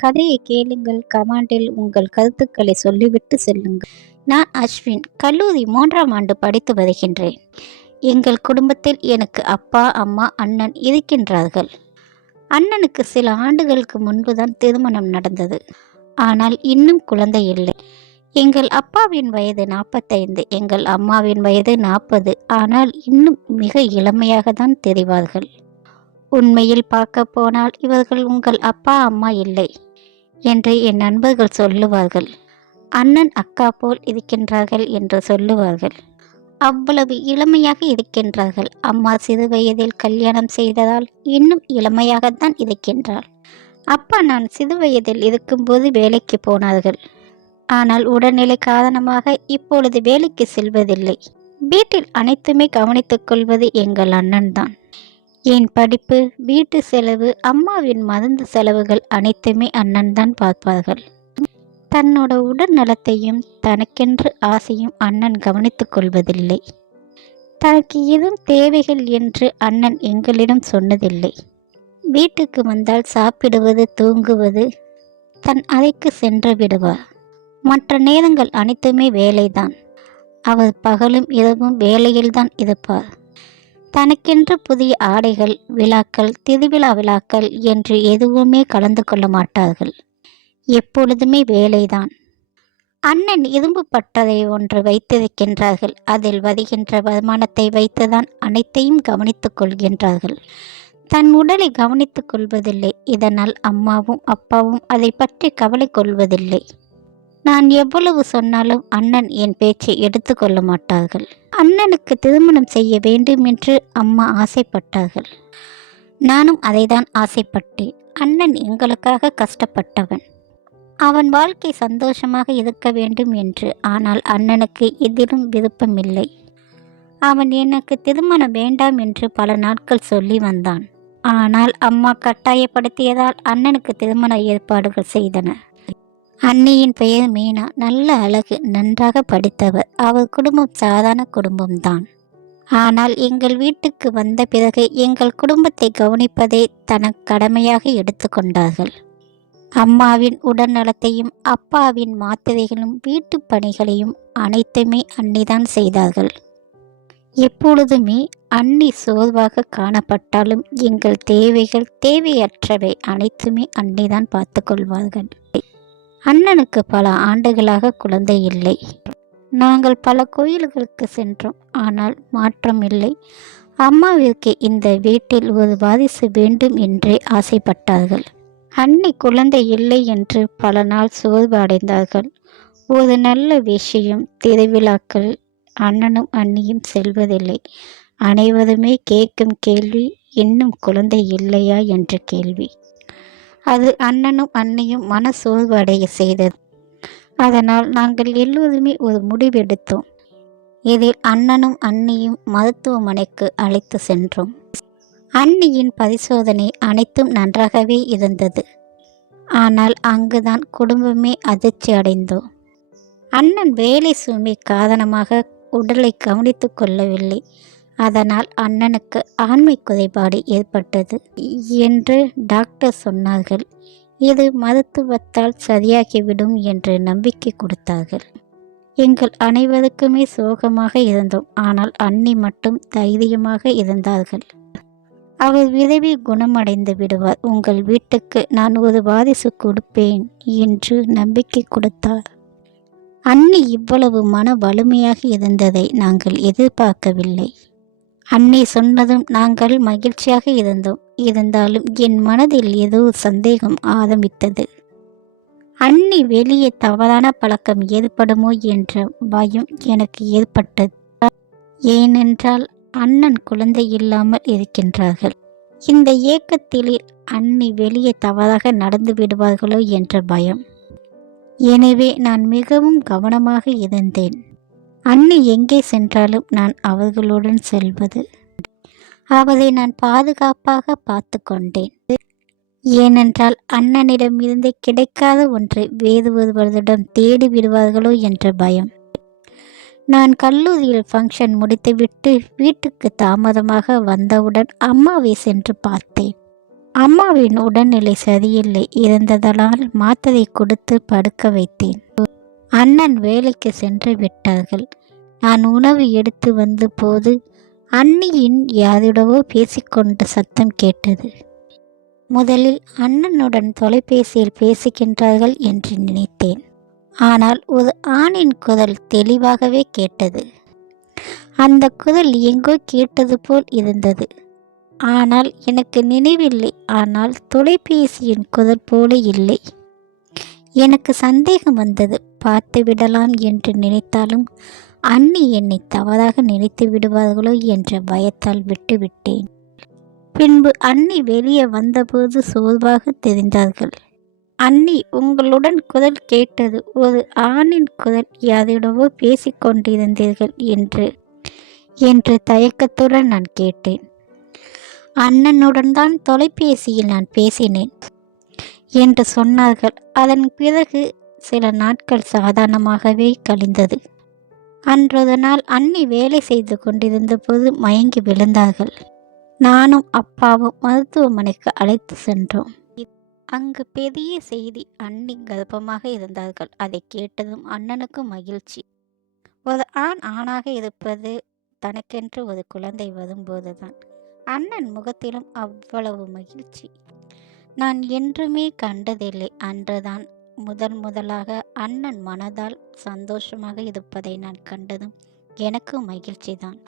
கதையை கேளுங்கள். கமெண்டில் உங்கள் கருத்துக்களை சொல்லிவிட்டு செல்லுங்கள். நான் அஸ்வின். கல்லூரி 3ஆம் ஆண்டு படித்து வருகின்றேன். எங்கள் குடும்பத்தில் எனக்கு அப்பா, அம்மா, அண்ணன் இருக்கின்றார்கள். அண்ணனுக்கு சில ஆண்டுகளுக்கு முன்புதான் திருமணம் நடந்தது. ஆனால் இன்னும் குழந்தை இல்லை. எங்கள் அப்பாவின் வயது 45, எங்கள் அம்மாவின் வயது 40. ஆனால் இன்னும் மிக இளமையாக தான் தெரிவார்கள். உண்மையில் பார்க்க போனால் இவர்கள் உங்கள் அப்பா அம்மா இல்லை என்று என் நண்பர்கள் சொல்லுவார்கள். அண்ணன் அக்கா போல் இருக்கின்றார்கள் என்று சொல்லுவார்கள். அவ்வளவு இளமையாக இருக்கின்றார்கள். அம்மா சிறு வயதில் கல்யாணம் செய்ததால் இன்னும் இளமையாகத்தான் இருக்கின்றாள். அப்பா நான் சிறு வயதில் இருக்கும்போது வேலைக்கு போனார்கள். ஆனால் உடல்நிலை காரணமாக இப்பொழுது வேலைக்கு செல்வதில்லை. வீட்டில் அனைத்துமே கவனித்துக் கொள்வது எங்கள் அண்ணன் தான். என் படிப்பு, வீட்டு செலவு, அம்மாவின் மருந்து செலவுகள் அனைத்துமே அண்ணன் தான் பார்ப்பார்கள். தன்னோட உடல் நலத்தையும் தனக்கென்று ஆசையும் அண்ணன் கவனித்துக் கொள்வதில்லை. தனக்கு எதுவும் தேவைகள் என்று அண்ணன் எங்களிடம் சொன்னதில்லை. வீட்டுக்கு வந்தால் சாப்பிடுவது, தூங்குவது, தன் அறைக்கு சென்று விடுவார். மற்ற நேரங்கள் அனைத்துமே வேலைதான். அவர் பகலும் இரவும் வேலையில்தான் இருப்பார். தனக்கென்று புதிய ஆடைகள், விழாக்கள், திருவிழா விழாக்கள் என்று எதுவுமே கலந்து கொள்ள மாட்டார்கள். எப்பொழுதுமே வேலைதான். அண்ணன் இரும்பு பட்டறை ஒன்று வைத்திருக்கின்றார்கள். அதில் வருகின்ற வருமானத்தை வைத்துதான் அனைத்தையும் கவனித்துக் கொள்கின்றார்கள். தன் உடலை கவனித்துக் கொள்வதில்லை. இதனால் அம்மாவும் அப்பாவும் அதை பற்றி கவலை கொள்வதில்லை. நான் எவ்வளவு சொன்னாலும் அண்ணன் என் பேச்சை எடுத்துக்கொள்ள மாட்டார்கள். அண்ணனுக்கு திருமணம் செய்ய வேண்டும் என்று அம்மா ஆசைப்பட்டார்கள். நானும் அதைதான் ஆசைப்பட்டேன். அண்ணன் எங்களுக்காக கஷ்டப்பட்டவன். அவன் வாழ்க்கை சந்தோஷமாக இருக்க வேண்டும் என்று. ஆனால் அண்ணனுக்கு எதிலும் விருப்பமில்லை. அவன் எனக்கு திருமணம் வேண்டாம் என்று பல நாட்கள் சொல்லி வந்தான். ஆனால் அம்மா கட்டாயப்படுத்தியதால் அண்ணனுக்கு திருமண ஏற்பாடுகள் செய்தனர். அண்ணியின் பெயர் மீனா. நல்ல அழகு, நன்றாக படித்தவர். அவர் குடும்பம் சாதாரண குடும்பம்தான். ஆனால் எங்கள் வீட்டுக்கு வந்த பிறகு எங்கள் குடும்பத்தை கவனிப்பதை தனக்கு கடமையாக எடுத்துக்கொண்டார்கள். அம்மாவின் உடல்நலத்தையும் அப்பாவின் மாத்திரைகளும் வீட்டு பணிகளையும் அனைத்துமே அன்னிதான் செய்தார்கள். எப்பொழுதுமே அண்ணி சோர்வாக காணப்பட்டாலும் எங்கள் தேவைகள், தேவையற்றவை அனைத்துமே அன்னிதான் பார்த்து கொள்வார்கள். அண்ணனுக்கு பல ஆண்டுகளாக குழந்தை இல்லை. நாங்கள் பல கோயில்களுக்கு சென்றோம். ஆனால் மாற்றம் இல்லை. அம்மாவிற்கு இந்த வீட்டில் ஒரு வாரிசு வேண்டும் என்றே ஆசைப்பட்டார்கள். அண்ணி குழந்தை இல்லை என்று பல நாள் சோர்வு அடைந்தார்கள். ஒரு நல்ல விஷயம், திருவிழாக்கள் அண்ணனும் அண்ணியும் செல்வதில்லை. அனைவருமே கேட்கும் கேள்வி, இன்னும் குழந்தை இல்லையா என்ற கேள்வி. அது அண்ணனும் அண்ணியும் மன சோர்வு அடைய செய்தது. அதனால் நாங்கள் எல்லோருமே ஒரு முடிவெடுத்தோம். இதில் அண்ணனும் அண்ணியும் மருத்துவமனைக்கு அழைத்து சென்றோம். அண்ணியின் பரிசோதனை அனைத்தும் நன்றாகவே இருந்தது. ஆனால் அங்குதான் குடும்பமே அதிர்ச்சி அடைந்தோம். அண்ணன் வேலை சுமை காரணமாக உடலை கவனித்து கொள்ளவில்லை. அதனால் அண்ணனுக்கு ஆண்மை குறைபாடு ஏற்பட்டது என்று டாக்டர் சொன்னார்கள். இது மருத்துவத்தால் சரியாகிவிடும் என்று நம்பிக்கை கொடுத்தார்கள். எங்கள் அனைவருக்குமே சோகமாக இருந்தோம். ஆனால் அண்ணி மட்டும் தைரியமாக இருந்தார்கள். அவர் விரைவில் குணமடைந்து விடுவார். உங்கள் வீட்டுக்கு நான் ஒரு வாரிசு கொடுப்பேன் என்று நம்பிக்கை கொடுத்தார். அண்ணி இவ்வளவு மன வலிமையாக இருந்ததை நாங்கள் எதிர்பார்க்கவில்லை. அண்ணி சொன்னதும் நாங்கள் மகிழ்ச்சியாக இருந்தோம். இருந்தாலும் என் மனதில் ஏதோ சந்தேகம் ஆரம்பித்தது. அண்ணி வெளியே தவறான பழக்கம் ஏற்படுமோ என்ற பயம் எனக்கு ஏற்பட்டது. ஏனென்றால் அண்ணன் குழந்தை இல்லாமல் இருக்கின்றார்கள். இந்த ஏக்கத்திலே அண்ணி வெளியே தவறாக நடந்து விடுவார்களோ என்ற பயம். எனவே நான் மிகவும் கவனமாக இருந்தேன். அண்ணி எங்கே சென்றாலும் நான் அவர்களுடன் செல்வது. அவரை நான் பாதுகாப்பாக பார்த்து கொண்டேன். ஏனென்றால் அண்ணனிடம் இருந்து கிடைக்காத ஒன்றை வேறு ஒருவரிடம் தேடி விடுவார்களோ என்ற பயம். நான் கல்லூரியில் ஃபங்க்ஷன் முடித்துவிட்டு வீட்டுக்கு தாமதமாக வந்தவுடன் அம்மாவை சென்று பார்த்தேன். அம்மாவின் உடல்நிலை சரியில்லை இருந்ததனால் மாத்திரை கொடுத்து படுக்க வைத்தேன். அண்ணன் வேலைக்கு சென்று விட்டார்கள். நான் உணவு எடுத்து வந்த போது அண்ணியின் யாரிடவோ பேசிக்கொண்ட சத்தம் கேட்டது. முதலில் அண்ணனுடன் தொலைபேசியில் பேசுகின்றார்கள் என்று நினைத்தேன். ஆனால் ஒரு ஆணின் குரல் தெளிவாகவே கேட்டது. அந்த குரல் எங்கோ கேட்டது போல் இருந்தது. ஆனால் எனக்கு நினைவில்லை. ஆனால் தொலைபேசியின் குரல் போல இல்லை. எனக்கு சந்தேகம் வந்தது. பார்த்து விடலாம் என்று நினைத்தாலும் அண்ணி என்னை தவறாக நினைத்து விடுவார்களோ என்ற பயத்தால் விட்டுவிட்டேன். பின்பு அண்ணி வெளியே வந்தபோது சோர்வாக தெரிந்தார்கள். அண்ணி, உங்களுடன் குரல் கேட்டது. ஒரு ஆணின் குரல், யாரிடவோ பேசிக்கொண்டிருந்தீர்கள் என்று தயக்கத்துடன் நான் கேட்டேன். அண்ணனுடன் தான் தொலைபேசியில் நான் பேசினேன் என்று சொன்னார்கள். அதன் பிறகு சில நாட்கள் சாதாரணமாகவே கழிந்தது. அன்றொரு நாள் அண்ணி வேலை செய்து கொண்டிருந்த போது மயங்கி விழுந்தார்கள். நானும் அப்பாவும் மருத்துவமனைக்கு அழைத்து சென்றோம். அங்கு பெரிய செய்தி, அண்ணி கர்ப்பமாக இருந்தார்கள். அதை கேட்டதும் அண்ணனுக்கு மகிழ்ச்சி. ஒரு ஆணாக இருப்பது, தனக்கென்று ஒரு குழந்தை வரும்போதுதான் அண்ணன் முகத்திலும் அவ்வளவு மகிழ்ச்சி நான் என்றுமே கண்டதில்லை. அன்றுதான் முதலாக அண்ணன் மனதால் சந்தோஷமாக இருப்பதை நான் கண்டதும் எனக்கு மகிழ்ச்சி தான்.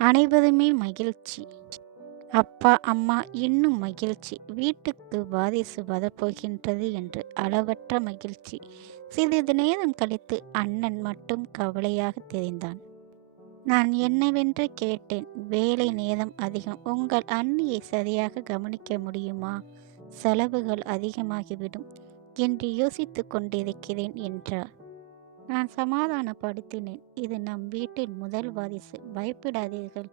அனைவருமே மகிழ்ச்சி. அப்பா அம்மா இன்னும் மகிழ்ச்சி. வீட்டுக்கு வாரிசு வரப்போகின்றது என்று அளவற்ற மகிழ்ச்சி. சிறிது நேரம் கழித்து அண்ணன் மட்டும் கவலையாக தெரிந்தான். நான் என்னவென்று கேட்டேன். வேலை நேரம் அதிகம், உங்கள் அண்ணியை சரியாக கவனிக்க முடியுமா? செலவுகள் அதிகமாகிவிடும் என்று யோசித்து கொண்டிருக்கிறேன் என்றார். நான் சமாதானப்படுத்தினேன். இது நம் வீட்டின் முதல் வாரிசு, பயப்படாதீர்கள்,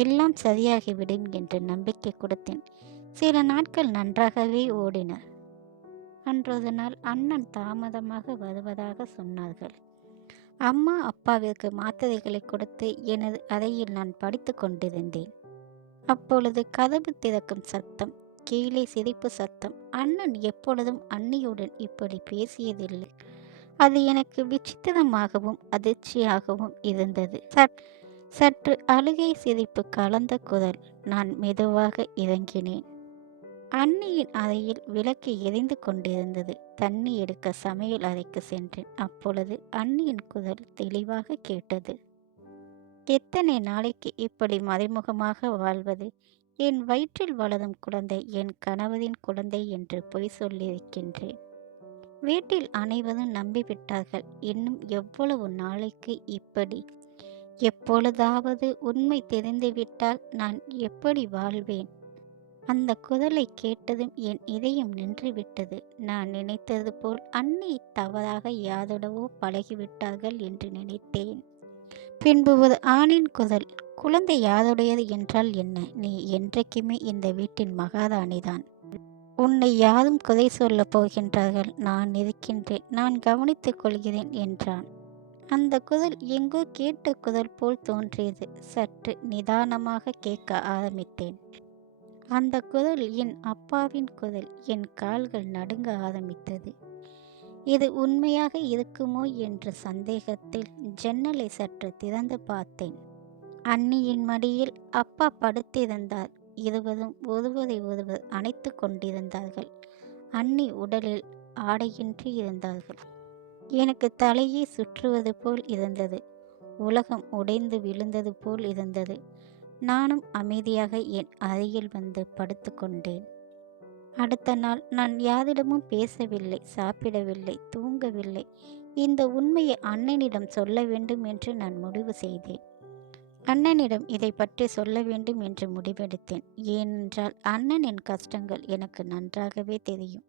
எல்லாம் சரியாகிவிடும் என்று நம்பிக்கை கொடுத்தேன். சில நாட்கள் நன்றாகவே ஓடின. அன்றொரு நாள் அண்ணன் தாமதமாக வருவதாக சொன்னார்கள். அம்மா அப்பாவிற்கு மாத்திரைகளை கொடுத்து எனது அறையில் நான் படித்து கொண்டிருந்தேன். அப்பொழுது கதவு திறக்கும் சத்தம், கீழே சிரிப்பு சத்தம். அண்ணன் எப்பொழுதும் அண்ணியுடன் இப்படி பேசியதில்லை. அது எனக்கு விசித்திரமாகவும் அதிர்ச்சியாகவும் இருந்தது. சற்று அழுகை சிரிப்பு கலந்த குரல். நான் மெதுவாக இறங்கினேன். அண்ணியின் அறையில் விளக்கு எரிந்து கொண்டிருந்தது. தண்ணி எடுக்க சமையல் அறைக்கு சென்றேன். அப்பொழுது அண்ணியின் குரல் தெளிவாக கேட்டது. எத்தனை நாளைக்கு இப்படி மறைமுகமாக வாழ்வது? என் வயிற்றில் வளரும் குழந்தை என் கணவரின் குழந்தை என்று பொய் சொல்லியிருக்கின்றேன். வீட்டில் அனைவரும் நம்பிவிட்டார்கள். இன்னும் எவ்வளவு நாளைக்கு இப்படி? எப்பொழுதாவது உண்மை தெரிந்துவிட்டால் நான் எப்படி வாழ்வேன்? அந்த குரலை கேட்டதும் என் இதயம் நின்றுவிட்டது. நான் நினைத்தது போல் அண்ணி தவறாக யாரிடவோ பழகிவிட்டார்கள் என்று நினைத்தேன். பின்பு ஒரு ஆணின் குரல், குழந்தை யாருடையது என்றால் என்ன? நீ என்றைக்குமே இந்த வீட்டின் மகாராணிதான். உன்னை யாரும் குறை சொல்லப் போகின்றார்கள். நான் இருக்கின்றேன், நான் கவனித்துக் கொள்கிறேன் என்றான். அந்த குரல் எங்கோ கேட்ட குரல் போல் தோன்றியது. சற்று நிதானமாக கேட்க ஆரம்பித்தேன். அந்த குரல் என் அப்பாவின் குரல். என் கால்கள் நடுங்க ஆரம்பித்தது. இது உண்மையாக இருக்குமோ என்ற சந்தேகத்தில் ஜன்னலை சற்று திறந்து பார்த்தேன். அண்ணியின் மடியில் அப்பா படுத்திருந்தார். இருவரும் ஒருவரை ஒருவர் அணைத்து கொண்டிருந்தார்கள். அண்ணி உடலில் ஆடையின்றி இருந்தார்கள். எனக்கு தலையே சுற்றுவது போல் இருந்தது. உலகம் உடைந்து விழுந்தது போல் இருந்தது. நானும் அமைதியாக என் அறையில் வந்து படுத்து கொண்டேன். அடுத்த நாள் நான் யாரிடமும் பேசவில்லை, சாப்பிடவில்லை, தூங்கவில்லை. இந்த உண்மையை அண்ணனிடம் சொல்ல வேண்டும் என்று நான் முடிவு செய்தேன். அண்ணனிடம் இதை பற்றி சொல்ல வேண்டும் என்று முடிவெடுத்தேன். ஏனென்றால் அண்ணனின் கஷ்டங்கள் எனக்கு நன்றாகவே தெரியும்.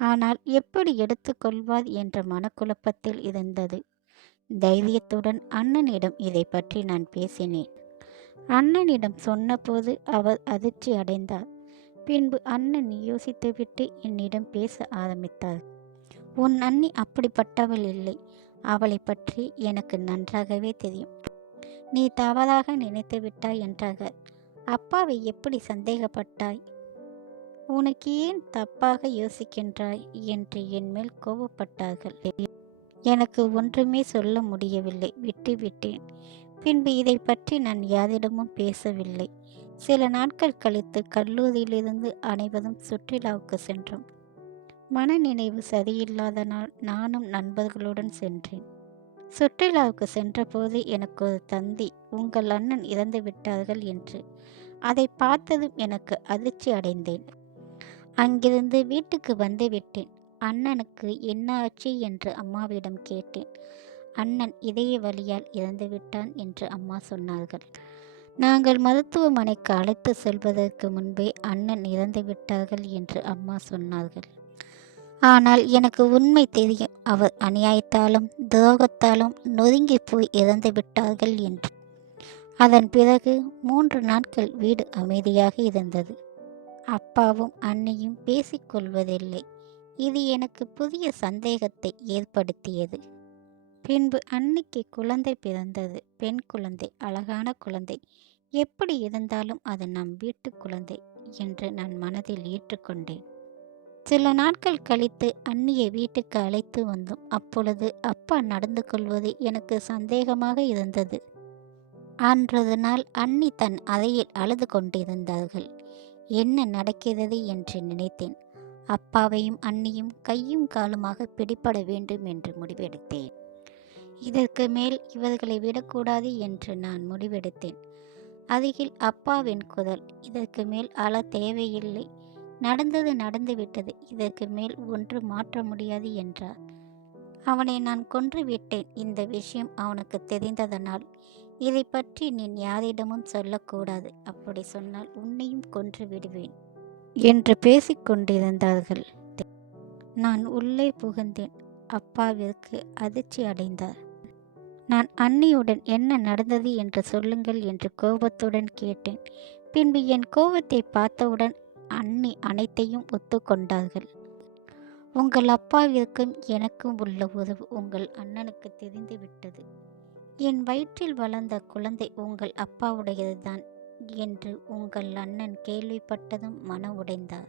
ஆனால் எப்படி எடுத்துக்கொள்வார் என்ற மனக்குழப்பத்தில் இருந்தது. தைரியத்துடன் அண்ணனிடம் இதை பற்றி நான் பேசினேன். அண்ணனிடம் சொன்னபோது அவர் அதிர்ச்சி அடைந்தார். பின்பு அண்ணன் யோசித்துவிட்டு என்னிடம் பேச ஆரம்பித்தார். உன் அண்ணி அப்படிப்பட்டவள் இல்லை. அவளை பற்றி எனக்கு நன்றாகவே தெரியும். நீ தவறாக நினைத்து விட்டாய் என்றார்கள். அப்பாவை எப்படி சந்தேகப்பட்டாய்? உனக்கு ஏன் தப்பாக யோசிக்கின்றாய் என்று என் மேல் கோபப்பட்டார்கள். எனக்கு ஒன்றுமே சொல்ல முடியவில்லை, விட்டுவிட்டேன். பின்பு இதை பற்றி நான் யாரிடமும் பேசவில்லை. சில நாட்கள் கழித்து கல்லூரியிலிருந்து அனைவரும் சுற்றுலாவுக்கு சென்றோம். மனநினைவு சரியில்லாதனால் நானும் நண்பர்களுடன் சென்றேன். சுற்றுலாவுக்கு சென்றபோது எனக்கு ஒரு தந்தி, உங்கள் அண்ணன் இறந்து விட்டார்கள் என்று. அதை பார்த்ததும் எனக்கு அதிர்ச்சி அடைந்தேன். அங்கிருந்து வீட்டுக்கு வந்து விட்டேன். அண்ணனுக்கு என்ன ஆச்சு என்று அம்மாவிடம் கேட்டேன். அண்ணன் இதய வலியால் இறந்துவிட்டான் என்று அம்மா சொன்னார்கள். நாங்கள் மருத்துவமனைக்கு அழைத்து செல்வதற்கு முன்பே அண்ணன் இறந்து விட்டார்கள் என்று அம்மா சொன்னார்கள். ஆனால் எனக்கு உண்மை தெரியும், அவர் அநியாயத்தாலும் துரோகத்தாலும் நொறுங்கி போய் இறந்து விட்டார்கள் என்று. அதன் பிறகு 3 நாட்கள் வீடு அமைதியாக இருந்தது. அப்பாவும் அண்ணியும் பேசிக்கொள்வதில்லை. இது எனக்கு புதிய சந்தேகத்தை ஏற்படுத்தியது. பின்பு அன்னிக்கு குழந்தை பிறந்தது. பெண் குழந்தை, அழகான குழந்தை. எப்படி இருந்தாலும் அது நம் வீட்டு குழந்தை என்று நான் மனதில் ஏற்றுக்கொண்டேன். சில நாட்கள் கழித்து அண்ணியை வீட்டுக்கு அழைத்து வந்தோம். அப்பொழுது அப்பா நடந்து கொள்வது எனக்கு சந்தேகமாக இருந்தது. அன்றது நாள் அண்ணி தன் அறையில் அழுது கொண்டிருந்தார்கள். என்ன நடக்கிறது என்று நினைத்தேன். அப்பாவையும் அண்ணியும் கையும் காலுமாக பிடிபட வேண்டும் என்று முடிவெடுத்தேன். இதற்கு மேல் இவர்களை விடக்கூடாது என்று நான் முடிவெடுத்தேன். அருகில் அப்பாவின் குரல், இதற்கு மேல் அழ தேவையில்லை, நடந்தது நடந்துவிட்டது, இதற்கு மேல் ஒன்று மாற்ற முடியாது என்றார். அவனை நான் கொன்று விட்டேன். இந்த விஷயம் அவனுக்கு தெரிந்ததனால் இதை பற்றி நீ யாரிடமும் சொல்லக்கூடாது. அப்படி சொன்னால் உன்னையும் கொன்று விடுவேன் என்று பேசிக்கொண்டிருந்தார்கள். நான் உள்ளே புகுந்தேன். அப்பாவிற்கு அதிர்ச்சி அடைந்தார். நான் அண்ணியுடன் என்ன நடந்தது என்று சொல்லுங்கள் என்று கோபத்துடன் கேட்டேன். பின்பு என் கோபத்தை பார்த்தவுடன் அண்ணி அனைத்தையும் ஒத்துக்கொண்டார்கள். உங்கள் அப்பாவிற்கும் எனக்கும் உள்ள உறவு உங்கள் அண்ணனுக்கு தெரிந்துவிட்டது. என் வயிற்றில் வளர்ந்த குழந்தை உங்கள் அப்பாவுடையதுதான் என்று உங்கள் அண்ணன் கேள்விப்பட்டதும் மன உடைந்தார்.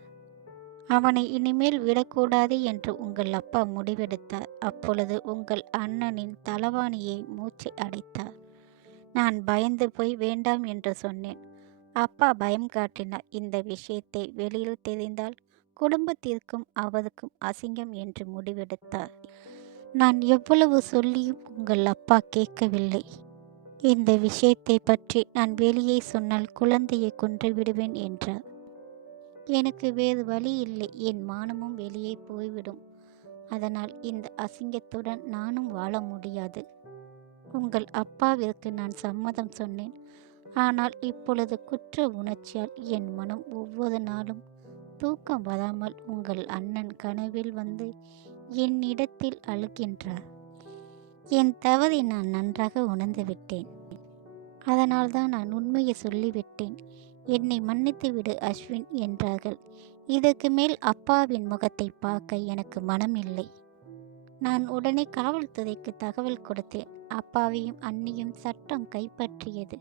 அவனை இனிமேல் விடக்கூடாது என்று உங்கள் அப்பா முடிவெடுத்தார். அப்பொழுது உங்கள் அண்ணனின் தலவாணியை மூச்சை அடைத்தார். நான் பயந்து போய் வேண்டாம் என்று சொன்னேன். அப்பா பயம் காட்டினார். இந்த விஷயத்தை வெளியில் தெரிந்தால் குடும்பத்திற்கும் அவருக்கும் அசிங்கம் என்று முடிவெடுத்தார். நான் எவ்வளவு சொல்லியும் உங்கள் அப்பா கேட்கவில்லை. இந்த விஷயத்தை பற்றி நான் வெளியே சொன்னால் குழந்தையை கொன்று விடுவேன் என்றார். எனக்கு வேறு வழி இல்லை, என் மானமும் வெளியே போய்விடும். அதனால் இந்த அசிங்கத்துடன் நானும் வாழ முடியாது. உங்கள் அப்பாவிற்கு நான் சம்மதம் சொன்னேன். ஆனால் இப்பொழுது குற்ற உணர்ச்சியால் என் மனம் ஒவ்வொரு நாளும் தூக்கம் வராமல் உங்கள் அண்ணன் கனவில் வந்து என்னிடத்தில் அழுகின்றார். என் தவறை நான் நன்றாக உணர்ந்து விட்டேன். அதனால்தான் நான் உண்மையை சொல்லிவிட்டேன். என்னை மன்னித்து விடு அஸ்வின் என்றார்கள். இதற்கு மேல் அப்பாவின் முகத்தை பார்க்க எனக்கு மனமில்லை. நான் உடனே காவல்துறைக்கு தகவல் கொடுத்தேன். அப்பாவையும் அண்ணியும் சட்டம் கைப்பற்றியது.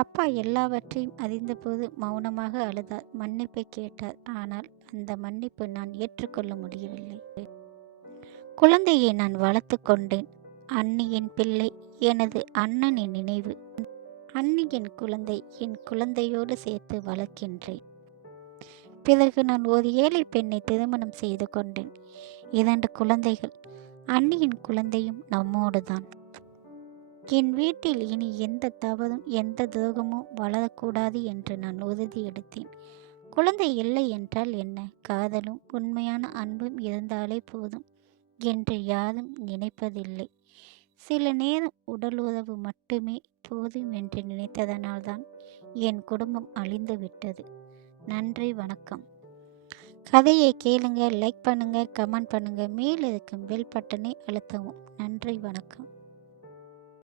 அப்பா எல்லாவற்றையும் அறிந்தபோது மௌனமாக அழுதார், மன்னிப்பை கேட்டார். ஆனால் அந்த மன்னிப்பு நான் ஏற்றுக்கொள்ள முடியவில்லை. குழந்தையை நான் வளர்த்து கொண்டேன். அண்ணியின் பிள்ளை, எனது அண்ணனின் நினைவு. அண்ணியின் குழந்தை என் குழந்தையோடு சேர்த்து வளர்க்கின்றேன். பிறகு நான் ஒரு ஏழை பெண்ணை திருமணம் செய்து கொண்டேன். 2 குழந்தைகள். அண்ணியின் குழந்தையும் நம்மோடு தான். என் வீட்டில் இனி எந்த தவறும் எந்த துரோகமும் வளரக்கூடாது என்று நான் உறுதி எடுத்தேன். குழந்தை இல்லை என்றால் என்ன, காதலும் உண்மையான அன்பும் இருந்தாலே போதும் என்று யாரும் நினைப்பதில்லை. சில நேரம் உடலுறவு மட்டுமே போதும் என்று நினைத்ததனால்தான் என் குடும்பம் அழிந்து விட்டது. நன்றி, வணக்கம். கதையை கேளுங்க, லைக் பண்ணுங்க, கமெண்ட் பண்ணுங்க, மேல் இருக்கும் பெல் பட்டனை அழுத்தவும். நன்றி, வணக்கம்.